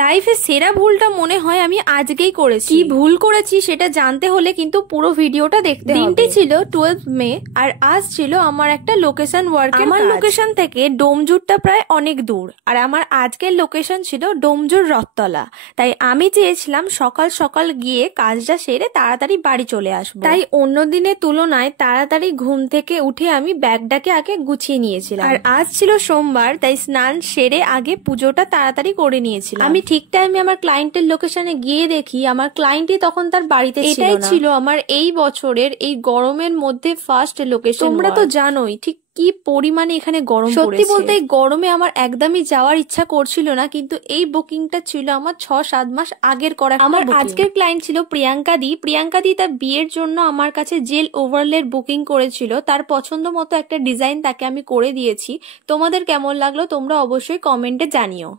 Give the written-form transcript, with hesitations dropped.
লাইফে সেরা ভুলটা মনে হয় আমি আজকেই করেছি। কি ভুল করেছি সেটা জানতে হলে কিন্তু পুরো ভিডিওটা দেখতে হবে। দিনটি ছিল 12 মে আর আজ ছিল আমার একটা লোকেশন ওয়ার্ক। আমার লোকেশন থেকে ডোমজুরটা প্রায় অনেক দূর আর আমার আজকের লোকেশন ছিল ডোমজুর রথতলা। তাই আমি চেয়েছিলাম সকাল সকাল গিয়ে কাজটা সেরে তাড়াতাড়ি বাড়ি চলে আসবো। তাই অন্য দিনের তুলনায় তাড়াতাড়ি ঘুম থেকে উঠে আমি ব্যাগটাকে আগে গুছিয়ে নিয়েছিলাম। আর আজ ছিল সোমবার, তাই স্নান সেরে আগে পুজোটা তাড়াতাড়ি করে নিয়েছিলাম। আমি ঠিক টাইমে আমার ক্লায়েন্টের লোকেশনে গিয়ে দেখি আমার ক্লায়েন্টই তখন তার বাড়িতে ছিল না। এটাই ছিল আমার এই বছরের এই গরমের মধ্যে ফার্স্ট লোকেশন। তোমরা তো জানোই ঠিক কি পরিমাণে এখানে গরম পড়েছে। সত্যি বলতে এই গরমে আমার একদমই যাওয়ার ইচ্ছা করছিল না, কিন্তু এই বুকিংটা ছিল আমার 6-7 মাস আগের করা। আমার আজকের ক্লায়েন্ট ছিল প্রিয়াঙ্কা দি। প্রিয়াঙ্কা দি তার বিয়ের জন্য আমার কাছে জেল ওভারলের বুকিং করেছিল। তার পছন্দ মতো একটা ডিজাইন তাকে আমি করে দিয়েছি। তোমাদের কেমন লাগলো তোমরা অবশ্যই কমেন্টে জানিও।